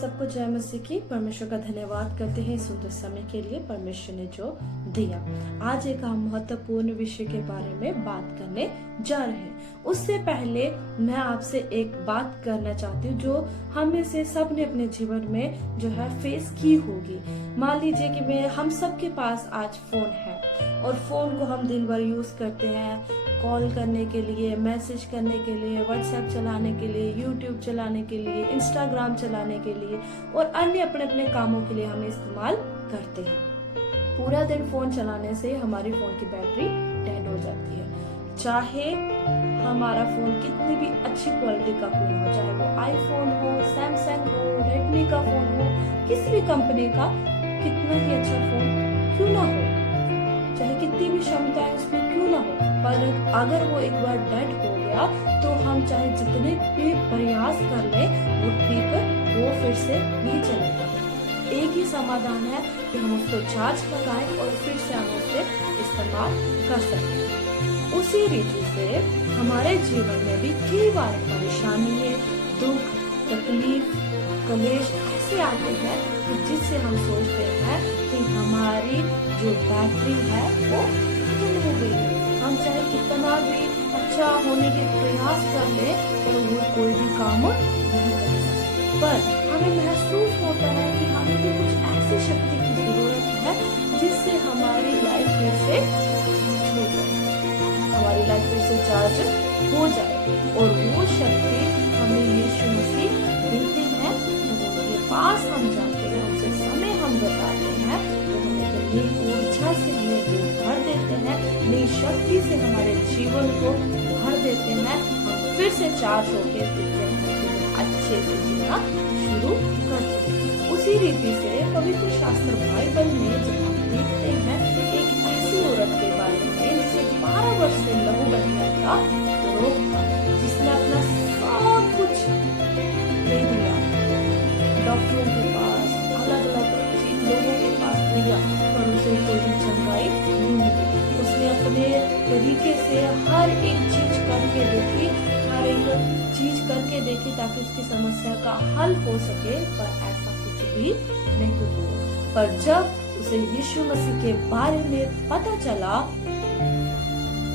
सबको जय मसीह की। परमेश्वर का धन्यवाद करते हैं सुंदर समय के लिए परमेश्वर ने जो दिया। आज एक हम महत्वपूर्ण विषय के बारे में बात करने जा रहे हैं। उससे पहले मैं आपसे एक बात करना चाहती हूँ जो हम में से सब ने अपने जीवन में जो है फेस की होगी। मान लीजिए कि हम सबके पास आज फोन है और फोन को हम दिन भर यूज करते हैं, कॉल करने के लिए, मैसेज करने के लिए, व्हाट्सएप चलाने के लिए, यूट्यूब चलाने के लिए, इंस्टाग्राम चलाने के लिए और अन्य अपने अपने कामों के लिए हम इस्तेमाल करते हैं। पूरा दिन फोन चलाने से हमारी फोन की बैटरी डेड हो जाती है। चाहे हमारा फोन कितनी भी अच्छी क्वालिटी का क्यों हो, चाहे वो आईफोन हो, सैमसंग हो, रेडमी का फोन हो, किसी भी कंपनी का कितना ही अच्छा फोन क्यों ना हो, चाहे कितनी भी क्षमताएं उसमें क्यों ना हो, पर अगर वो एक बार डेड हो गया तो हम चाहे जितने भी प्रयास कर ले वो फिर से नहीं चलेगा। एक ही समाधान है कि हम उसको चार्ज लगाएं और फिर से हम उसे इस्तेमाल कर सकते हैं। उसी रीति से हमारे जीवन में भी कई बार परेशानी, दुख, तकलीफ, कलेश ऐसे आते हैं कि जिससे हम सोचते हैं कि हमारी जो बैटरी है वो खत्म हो गई है। हम चाहे कितना भी अच्छा होने के प्रयास कर ले तो वो कोई भी काम नहीं करेगा। पर हमें महसूस होता है कि हमें भी कुछ ऐसी शक्ति की जरूरत है जिससे हमारी लाइफ फिर से हमारी लाइफ फिर से चार्ज हो जाए। और वो शक्ति हमें यीशु मसीह देते हैं। उनके पास हम जाते हैं, उनसे समय हम बताते हैं तो हमें नई ऊर्जा से हमें भर देते हैं, नई शक्ति से हमारे जीवन को भर देते हैं। हम फिर से चार्ज होकर फिरते हैं, अच्छे से जीना शुरू करते हैं। उसी रीति से पवित्र शास्त्र बाइबल में जब हम देखते हैं एक ऐसी औरत के बारे में जिसे 12 वर्ष से लहू बहने का रोग था, जिसने अपना सब कुछ दे दिया, डॉक्टरों के पास, अलग अलग लोगों के पास दिया, पर उसे कोई भी चंगाई नहीं मिली। उसने अपने तरीके से हर एक चीज करके देखी ताकि उसकी समस्या का हल हो सके, पर ऐसा कुछ भी नहीं हुआ। पर जब उसे यीशु मसीह के बारे में पता चला,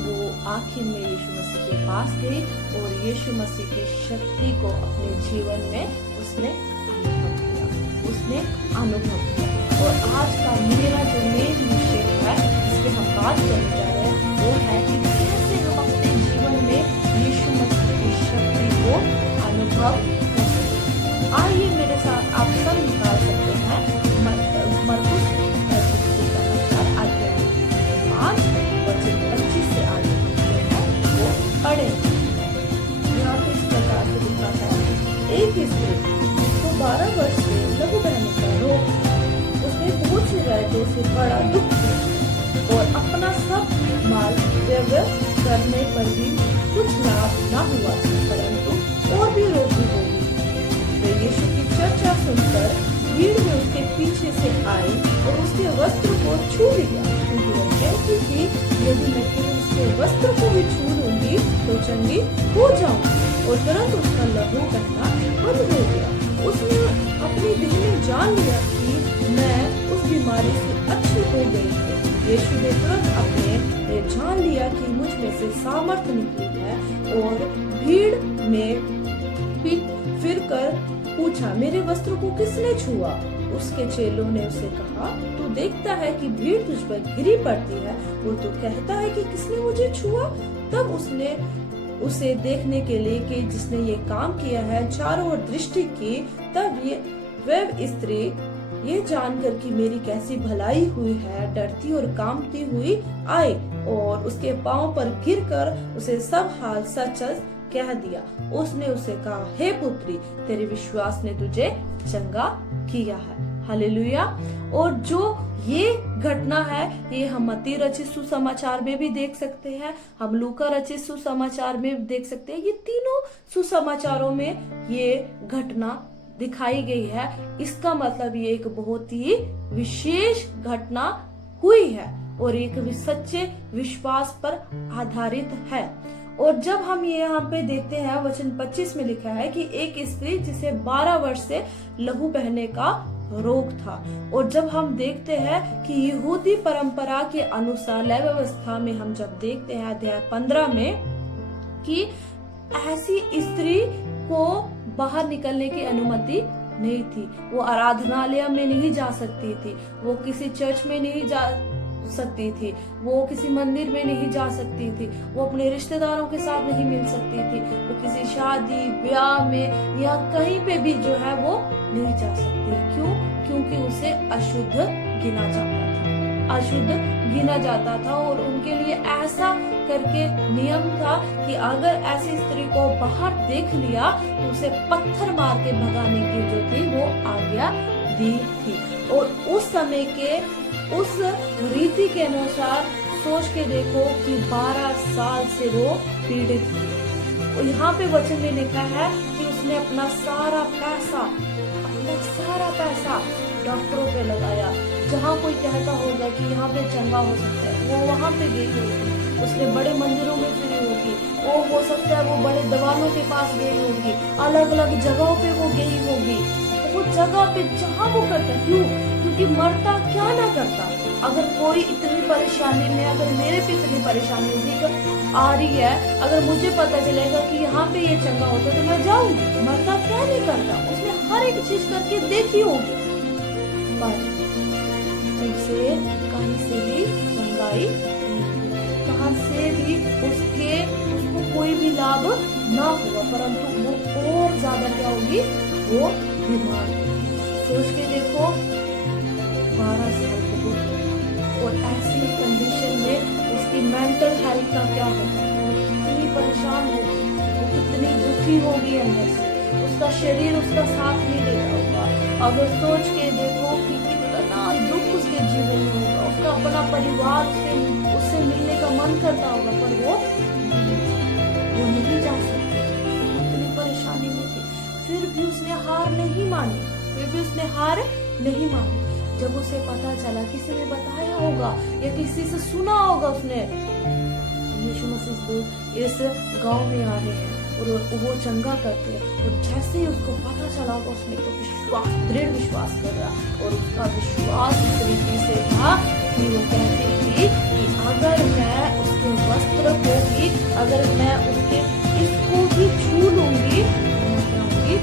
वो आखिर में यीशु मसीह के पास गई और यीशु मसीह की शक्ति को अपने जीवन में उसने अनुभव किया। और आज का मेरा जो मेन विषय है जिस पे हम बात करने जा रहे हैं वो है कि कैसे हम अपने जीवन में यीशु मसीह की शक्ति को अनुभव कर सकते। आइए मेरे साथ आप सब निकाल सकते हैं मरकुस अध्याय 5 वचन 25 से आगे वो पढ़े। यहाँ पे इस प्रकार से लिखा है, एक स्त्री जिसको 12 वर्ष से लहू बहने का रोग, उसने बहुत से राइतों से बड़ा दुख किया और अपना सब माल व्यय करने पर भी कुछ लाभ न हुआ, परंतु और भी रोगी होगी। वे यीशु की चर्चा सुनकर भीड़ में उसके पीछे से आई और उसके वस्त्र को छू लिया, क्योंकि वो कहती थी यदि मैं केवल उसके वस्त्र को भी छू लूंगी तो चंगी हो जाऊंगी। और तुरंत उसका लहू बहना बंद हो गया। उसने अपने दिल में जान लिया कि मैं उस बीमारी से अच्छी हो गई है। यीशु ने तुरंत अपने जान लिया कि मुझ में से सामर्थ्य निकली है और भीड़ में फिर कर पूछा, मेरे वस्त्र को किसने छुआ? उसके चेलों ने उसे कहा, तू देखता है कि भीड़ तुझ पर घिरी पड़ती है और तू कहता है कि किसने मुझे छुआ? तब उसने उसे देखने के लिए कि जिसने ये काम किया है चारों ओर दृष्टि की। तब वह स्त्री ये जानकर कि मेरी कैसी भलाई हुई है, डरती और कांपती हुई आई और उसके पांव पर गिरकर उसे सब हाल सच कह दिया। उसने उसे कहा, हे पुत्री, तेरे विश्वास ने तुझे चंगा किया है। हालेलुया। और जो ये घटना है ये हम मत्ती रचित सुसमाचार में भी देख सकते हैं, हम लूका रचित सुसमाचार में देख सकते हैं। ये तीनों सुसमाचारों में ये घटना दिखाई गई है। इसका मतलब ये एक बहुत ही विशेष घटना हुई है और एक सच्चे विश्वास पर आधारित है। और जब हम ये यहाँ पे देखते हैं वचन 25 में लिखा है कि एक स्त्री जिसे 12 वर्ष से लहू बहने का रोग था। और जब हम देखते हैं कि यहूदी परंपरा के अनुसार लय व्यवस्था में हम जब देखते हैं अध्याय 15 में कि ऐसी स्त्री को बाहर निकलने की अनुमति नहीं थी, वो आराधनालय में नहीं जा सकती थी, वो किसी चर्च में नहीं जा सकती थी, वो किसी मंदिर में नहीं जा सकती थी, वो अपने रिश्तेदारों के साथ नहीं मिल सकती थी, वो किसी शादी ब्याह में या कहीं पे भी जो है वो नहीं जा सकती। क्यों? क्योंकि उसे अशुद्ध गिना जाता था, अशुद्ध गिना जाता था। और उनके लिए ऐसा करके नियम था कि अगर ऐसी स्त्री को बाहर देख लिया तो उसे पत्थर मार के भगाने की जो थी वो आज्ञा दी थी। और उस समय के उस रीति के अनुसार सोच के देखो कि 12 साल से वो पीड़ित थी। और यहाँ पे वचन में लिखा है कि उसने अपना सारा पैसा डॉक्टरों पे लगाया। जहाँ कोई कहता होगा कि यहाँ पे चंगा हो सकता है, वो वहाँ पे गई होगी। उसने बड़े मंदिरों में फिरी होगी, वो हो सकता है वो बड़े दीवानों के पास गई होगी, अलग अलग जगहों पे वो गई होगी। वो जगह पे जहाँ वो करता, क्यों? क्योंकि मरता क्या ना करता। अगर कोई इतनी परेशानी में, अगर मेरे पे इतनी परेशानी आ रही है, अगर मुझे पता चलेगा कि यहाँ पे ये चंगा होता तो मैं जाऊंगी। मरता क्या नहीं करता, उसने हर एक चीज करके देखी होगी, पर उसे कहीं से भी चंगाई, कहाँ से भी उसको कोई भी लाभ ना हुआ, परंतु वो और ज्यादा क्या होगी, वो बीमार। सोच के देखो 12 साल और ऐसी कंडीशन में उसकी मेंटल हेल्थ का क्या होगा, वो कितनी परेशान होगी, वो कितनी दुखी होगी अंदर से, उसका शरीर उसका साथ नहीं देता होगा। अगर सोच के देखो कि कितना दुख उसके जीवन में होगा, उसका अपना परिवार उससे मिलने का मन करता होगा, पर वो नहीं जा सकता, इतनी परेशानी होती। फिर भी उसने हार नहीं मानी। जब उसे पता चला, किसी ने बताया होगा या किसी से सुना होगा उसने, यीशु मसीह इस गांव में आ रहे हैं और वो चंगा करते हैं, और जैसे ही उसको पता चला होगा उसने तो दृढ़ विश्वास कर रहा, और उसका विश्वास इस तरीके से था कि वो कहती थी कि अगर मैं उसके वस्त्र को भी, अगर मैं उसके इसको भी छू लूंगी तो मैं क्या होंगी,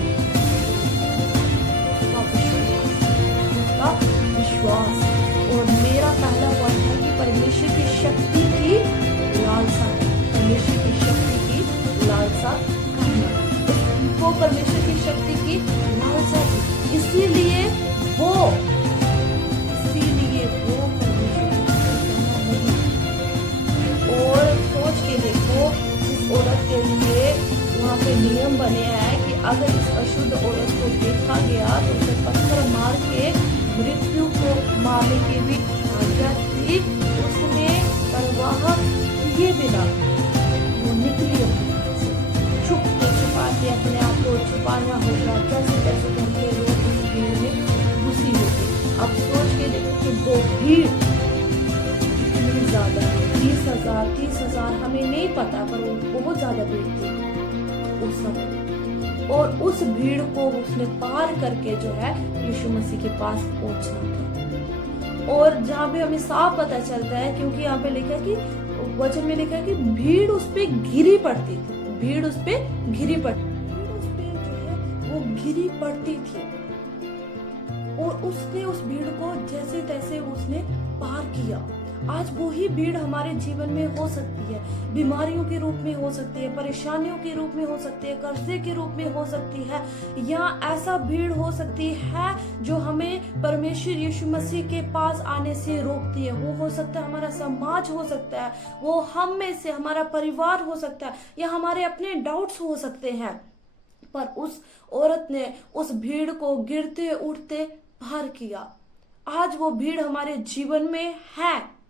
विश्वास। और मेरा पहला पॉइंट है कि परमेश्वर की शक्ति की लालसा, परमेश्वर की शक्ति की लालसा करना, वो परमेश्वर की शक्ति की लालसा थी, इसीलिए वो परमेश्वर नहीं। और सोच के देखो, इस औरत के लिए वहाँ पे नियम बने हैं कि अगर इस अशुद्ध औरत को देखा गया तो उसे पत्थर मार के मृत्यु को मारने की भी आज्ञा थी। उसने परवाह किए बिना वो निकली अपने घर से, छुपाते अपने आप को छुपाना होगा, कैसे कैसे करके वो उस भीड़ में घुसी होगी। अब सोच के देखो कि वो भीड़ कितनी ज्यादा, 30,000 हमें नहीं पता, पर वो बहुत ज्यादा भीड़ थी उस समय। और उस भीड़ को उसने पार करके जो है यीशु मसीह के पास पहुंचना था। और जहाँ पे हमें साफ पता चलता है, क्योंकि यहाँ पे लिखा है कि वचन में लिखा है कि भीड़ उस पे घिरी पड़ती थी, भीड़ उस पे जो है वो घिरी पड़ती थी। और उसने उस भीड़ को जैसे तैसे उसने पार किया। आज वो ही भीड़ हमारे जीवन में हो सकती है, बीमारियों के रूप में हो सकती है, परेशानियों के रूप में हो सकती है, कर्जे के रूप में हो सकती है, या ऐसा भीड़ हो सकती है जो हमें परमेश्वर यीशु मसीह के पास आने से रोकती है। वो हो सकता है हमारा समाज हो सकता है, वो हम में से हमारा परिवार हो सकता है, या हमारे अपने डाउट्स हो सकते हैं। पर उस औरत ने उस भीड़ को गिरते उठते पार किया। आज वो भीड़ हमारे जीवन में है।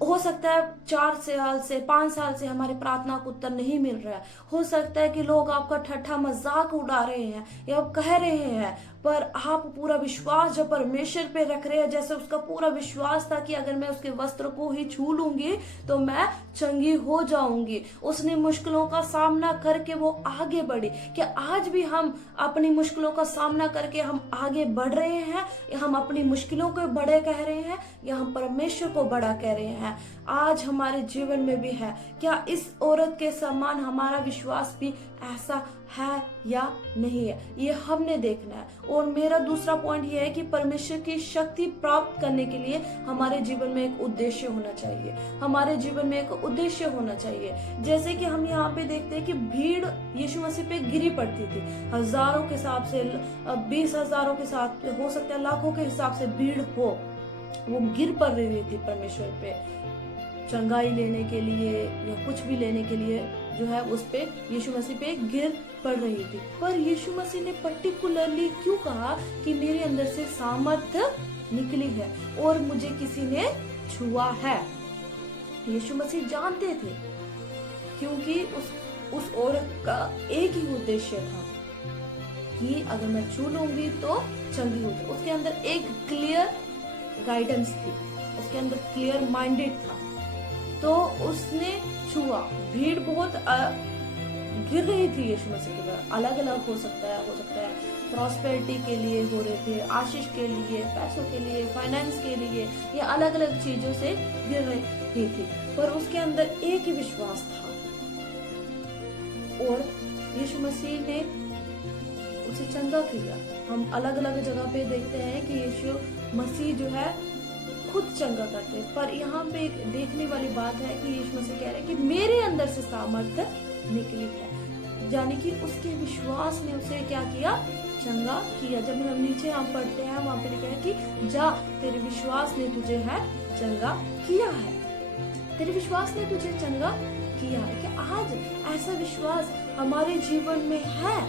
हो सकता है 4 साल से 5 साल से हमारे प्रार्थना को उत्तर नहीं मिल रहा है, हो सकता है कि लोग आपका ठट्ठा मजाक उड़ा रहे हैं या कह रहे हैं, पर आप पूरा विश्वास जब परमेश्वर पे रख रहे हैं, जैसे उसका पूरा विश्वास था कि अगर मैं उसके वस्त्र को ही छू लूंगी तो मैं चंगी हो जाऊंगी, उसने मुश्किलों का सामना करके वो आगे बढ़ी। क्या आज भी हम अपनी मुश्किलों का सामना करके हम आगे बढ़ रहे हैं, या हम अपनी मुश्किलों को बड़े कह रहे हैं, या हम परमेश्वर को बड़ा कह रहे हैं? आज हमारे जीवन में भी है, क्या इस औरत के समान हमारा विश्वास भी ऐसा है या नहीं है, ये हमने देखना है। और मेरा दूसरा पॉइंट ये है कि परमेश्वर की शक्ति प्राप्त करने के लिए हमारे जीवन में एक उद्देश्य होना चाहिए, हमारे जीवन में एक उद्देश्य होना चाहिए। जैसे कि हम यहाँ पे देखते हैं कि भीड़ यीशु मसीह पे गिरी पड़ती थी, हजारों के हिसाब से, 20,000 के साथ, हो सकता है लाखों के हिसाब से भीड़ हो, वो गिर पड़ रही थी परमेश्वर पे चंगाई लेने के लिए या कुछ भी लेने के लिए, जो है उस पे यीशु मसीह पे गिर पड़ रही थी। पर यीशु मसीह ने पर्टिकुलरली क्यों कहा कि मेरे अंदर से सामर्थ्य निकली है और मुझे किसी ने छुआ है? यीशु मसीह जानते थे, क्योंकि उस औरत का एक ही उद्देश्य था कि अगर मैं छू लूंगी तो चंगी होगी। उसके अंदर एक क्लियर गाइडेंस थी, उसके अंदर क्लियर माइंडेड था, तो उसने छुआ। भीड़ बहुत गिर रही थी यीशु मसीह के बाद, अलग अलग हो सकता है प्रॉस्पेरिटी के लिए हो रहे थे, आशीष के लिए, पैसों के लिए, फाइनेंस के लिए, या अलग अलग चीजों से गिर रही थी, पर उसके अंदर एक ही विश्वास था और यीशु मसीह ने उसे चंगा किया। हम अलग अलग जगह पे देखते हैं कि यीशु मसीह जो है खुद चंगा करते हैं, पर यहाँ पे एक देखने वाली बात है कि यीशु मसीह कह रहे हैं कि मेरे अंदर से सामर्थ्य निकली है, यानी कि उसके विश्वास ने उसे क्या किया? चंगा किया। जब हम नीचे हम पढ़ते हैं, वहां पे लिखा है कि जा, तेरे विश्वास ने तुझे है चंगा किया है, तेरे विश्वास ने तुझे चंगा किया है। कि आज ऐसा विश्वास हमारे जीवन में है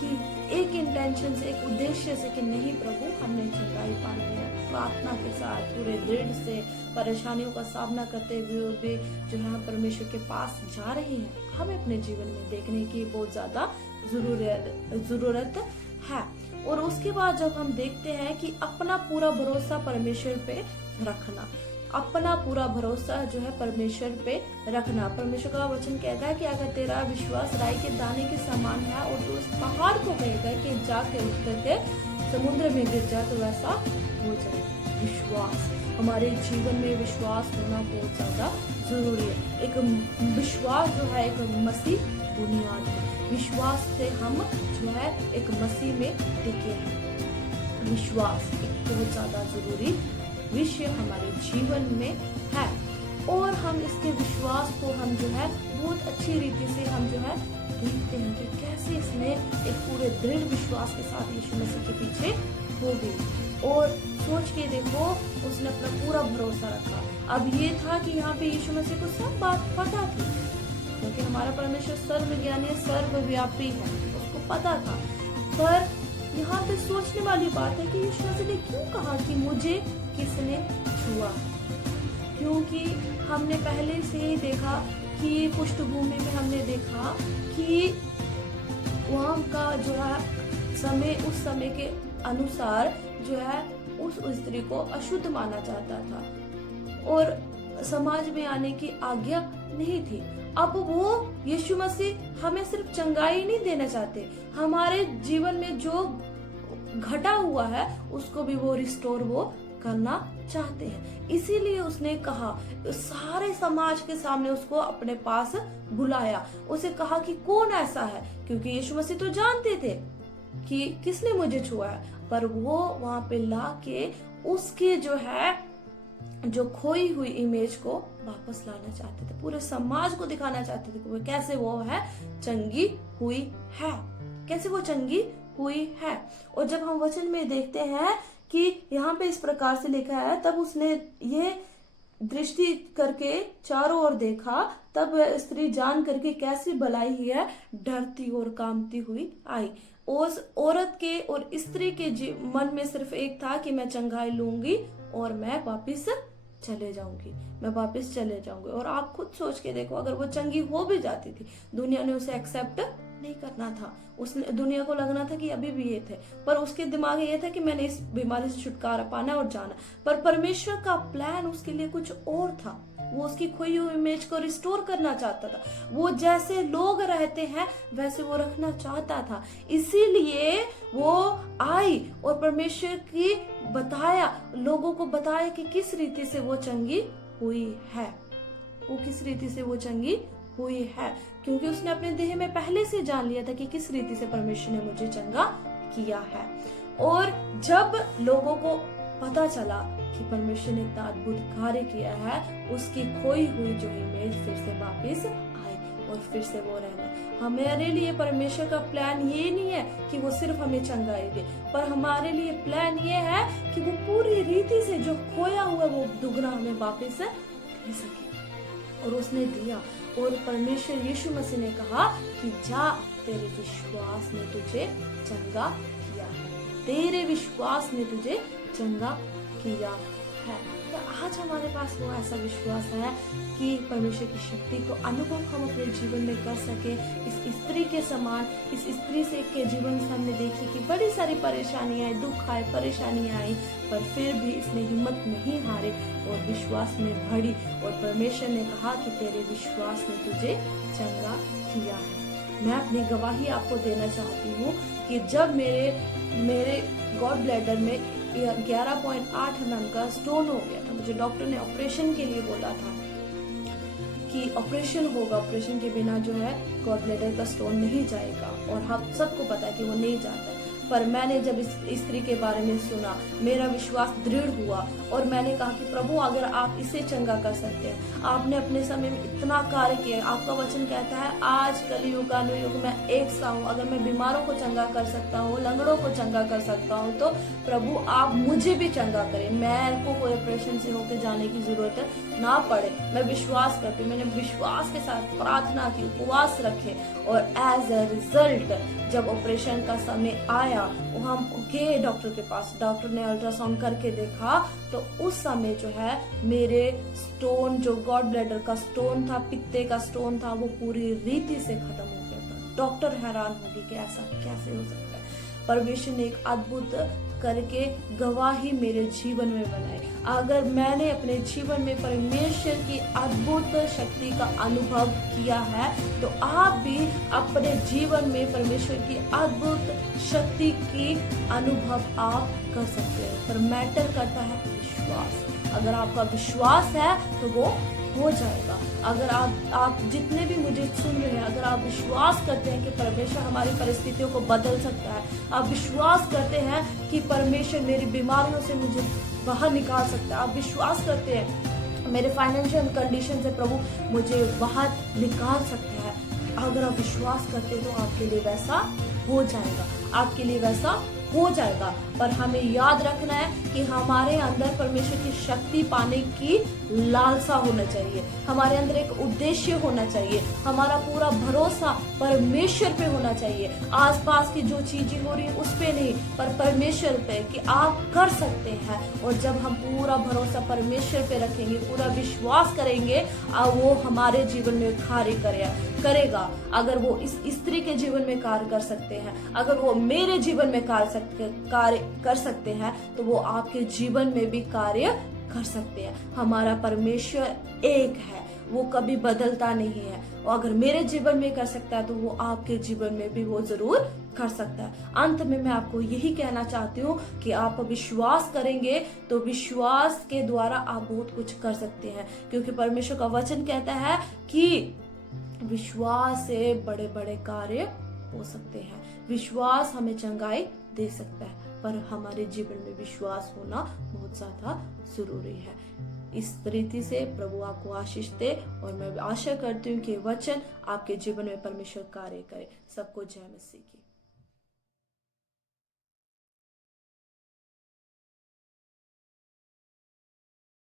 कि एक इंटेंशन से, एक उद्देश्य से कि नहीं प्रभु, हमने चंगाई पानी है, प्रार्थना के साथ पूरे दृढ़ से परेशानियों का सामना करते हुए भी जो है परमेश्वर के पास जा रहे हैं, हमें अपने जीवन में देखने की बहुत ज्यादा जरूरत है। और उसके बाद जब हम देखते हैं कि अपना पूरा भरोसा परमेश्वर पे रखना, अपना पूरा भरोसा जो है परमेश्वर पे रखना। परमेश्वर का वचन कहता है कि अगर तेरा विश्वास राई के दाने के समान है और तू उस पहाड़ को कहेगा कि जाके उठ करके समुद्र में गिर जा, तो वैसा हो जाए। विश्वास, हमारे जीवन में विश्वास होना बहुत ज्यादा जरूरी है। एक विश्वास जो है एक मसीह बुनियाद है, विश्वास से हम जो है एक मसीह में टिके हैं। विश्वास एक बहुत ज्यादा जरूरी विषय हमारे जीवन में है, और हम इसके विश्वास को हम जो है बहुत अच्छी रीति से हम जो है देखते हैं कि कैसे इसने एक पूरे दृढ़ विश्वास के साथ यीशु मसीह के पीछे हो गई। और सोच के देखो, उसने अपना पूरा भरोसा रखा। अब ये था कि यहाँ पे यीशु मसीह को सब बात पता थी, क्योंकि हमारा परमेश्वर सर्वज्ञानी है, सर्वव्यापी है, उसको पता था। पर यहाँ पे सोचने वाली बात है कि यीशु मसीह ने क्यों कहा कि मुझे किसने छुआ? क्योंकि हमने पहले से ही देखा कि पृष्ठभूमि में हमने देखा कि वहाँ का जो है समय, उस समय के अनुसार जो है उस स्त्री को अशुद्ध माना जाता था और समाज में आने की आज्ञा नहीं थी। अब वो यीशु मसीह हमें सिर्फ चंगाई नहीं देना चाहते, हमारे जीवन में जो घटा हुआ है उसको भी वो रिस्टोर वो करना चाहते हैं। इसीलिए उसने कहा, सारे समाज के सामने उसको अपने पास बुलाया, उसे कहा कि कौन ऐसा है, क्योंकि यीशु मसीह तो जानते थे कि किसने मुझे छुआ है, पर वो वहां पे ला के उसके जो है जो खोई हुई इमेज को वापस लाना चाहते थे, पूरे समाज को दिखाना चाहते थे कि कैसे वो है चंगी हुई है, कैसे वो चंगी हुई है। और जब हम वचन में देखते हैं कि यहाँ पे इस प्रकार से लिखा है, तब उसने ये दृष्टि करके चारों ओर देखा, तब स्त्री जान करके कैसी भलाई ही है, डरती और कांपती हुई आई। उस औरत के और स्त्री के मन में सिर्फ एक था कि मैं चंगाई लूंगी और मैं वापिस चले जाऊंगी, मैं वापस चले जाऊंगी। और आप खुद सोच के देखो, अगर वो चंगी हो भी जाती थी, दुनिया ने उसे एक्सेप्ट नहीं करना था। उसने दुनिया को लगना था कि अभी भी ये थे, पर उसके दिमाग में ये था कि मैंने इस बीमारी से छुटकारा पाना और जाना। पर परमेश्वर का प्लान उसके लिए कुछ और था। वो उसकी खोई हुई इमेज को रिस्टोर करना चाहता था। वो जैसे लोग रहते हैं वैसे वो रखना चाहता था। इसीलिए वो आई और परमेश्वर की बताया, लोगों को बताया कि किस रीति से वो चंगी हुई है। वो किस रीति से वो चंगी हुई है, क्योंकि उसने अपने देह में पहले से जान लिया था कि किस रीति से परमेश्वर ने मुझे चंगा किया है। और जब लोगों को पता चला कि परमेश्वर ने इतना अद्भुत कार्य किया है, उसकी खोई हुई जो इमेज फिर से वापस आई और फिर से वो रहना। हमारे लिए परमेश्वर का प्लान ये नहीं है कि वो सिर्फ हमें चंगाएंगे, पर हमारे लिए प्लान ये है कि वो पूरी रीति से जो खोया हुआ वो दुगना हमें वापस दे सके। और उसने दिया। और परमेश्वर यीशु मसीह ने कहा कि जा, तेरे विश्वास ने तुझे चंगा किया है, तेरे विश्वास ने तुझे चंगा किया है। तो आज हमारे पास वो ऐसा विश्वास है कि परमेश्वर की शक्ति को अनुभव हम अपने जीवन में कर सके। इस स्त्री के समान, इस स्त्री से के जीवन से हमने देखी कि बड़ी सारी परेशानियां, दुख आए, परेशानियां आई, पर फिर भी इसने हिम्मत नहीं हारी और विश्वास में बढ़ी। और परमेश्वर ने कहा कि तेरे विश्वास ने तुझे चंगा किया है। मैं अपनी गवाही आपको देना चाहती हूँ कि जब मेरे गॉड ब्लैडर में 11.8 mm का स्टोन हो गया था, मुझे डॉक्टर ने ऑपरेशन के लिए बोला था कि ऑपरेशन होगा, ऑपरेशन के बिना जो है गॉड ब्लैडर का स्टोन नहीं जाएगा। और हम सबको पता है कि वो नहीं जाता है। पर मैंने जब इस स्त्री के बारे में सुना, मेरा विश्वास दृढ़ हुआ और मैंने कहा कि प्रभु, अगर आप इसे चंगा कर सकते हैं, आपने अपने समय में इतना कार्य किया, आपका वचन कहता है आज कलयुग अनुयुग में एक सा हूँ। अगर मैं बीमारों को चंगा कर सकता हूँ, लंगड़ों को चंगा कर सकता हूँ, तो प्रभु आप मुझे भी चंगा करें। मैं को कोई ऑपरेशन से होकर जाने की जरूरत ना पड़े। मैं विश्वास करती हूँ। मैंने विश्वास के साथ प्रार्थना की, उपवास रखे और एज अ रिजल्ट जब ऑपरेशन का समय आया, वो हम गए डॉक्टर के पास। डॉक्टर ने अल्ट्रासाउंड करके देखा तो उस समय जो है मेरे स्टोन, जो गॉड ब्लैडर का स्टोन था, पित्ते का स्टोन था, वो पूरी रीति से खत्म हो गया था। डॉक्टर हैरान हो गए कि ऐसा कैसे हो सकता है। परमेश्वर ने एक अद्भुत करके गवाही मेरे जीवन में बनाई। अगर मैंने अपने जीवन में परमेश्वर की अद्भुत शक्ति का अनुभव किया है, तो आप भी अपने जीवन में परमेश्वर की अद्भुत शक्ति की अनुभव आप कर सकते हैं। पर मैटर करता है विश्वास। अगर आपका विश्वास है तो वो हो जाएगा। अगर आप जितने भी मुझे सुन रहे हैं, अगर आप विश्वास करते हैं कि परमेश्वर हमारी परिस्थितियों को बदल सकता है, आप विश्वास करते हैं कि परमेश्वर मेरी बीमारियों से मुझे बाहर निकाल सकता है, आप विश्वास करते हैं मेरे फाइनेंशियल कंडीशन से प्रभु मुझे बाहर निकाल सकता है, अगर आप विश्वास करते हैं तो आपके लिए वैसा हो जाएगा, आपके लिए वैसा हो जाएगा। पर हमें याद रखना है कि हमारे अंदर परमेश्वर की शक्ति पाने की लालसा होना चाहिए, हमारे अंदर एक उद्देश्य होना चाहिए, हमारा पूरा भरोसा परमेश्वर पे होना चाहिए। आसपास की जो चीजें हो रही है उस पे नहीं, पर परमेश्वर पे, कि आप कर सकते हैं। और जब हम पूरा भरोसा परमेश्वर पे रखेंगे, पूरा विश्वास करेंगे, वो हमारे जीवन में कार्य करेगा। अगर वो इस स्त्री के जीवन में कार्य कर सकते हैं, अगर वो मेरे जीवन में कार्य कर सकते हैं, तो वो आपके जीवन में भी कार्य कर सकते हैं। हमारा परमेश्वर एक है, वो कभी बदलता नहीं है। और अगर मेरे जीवन में कर सकता है तो वो आपके जीवन में भी वो जरूर कर सकता है। अंत में मैं आपको यही कहना चाहती हूँ कि आप विश्वास करेंगे तो विश्वास के द्वारा आप बहुत कुछ कर सकते हैं, क्योंकि परमेश्वर का वचन कहता है कि विश्वास से बड़े बड़े कार्य हो सकते हैं। विश्वास हमें चंगाई दे सकता है, पर हमारे जीवन में विश्वास होना बहुत ज्यादा जरूरी है। इस रीति से प्रभु आपको आशीष दे और मैं आशा करती हूँ कि वचन आपके जीवन में परमेश्वर कार्य करे। सबको जय मसीह की।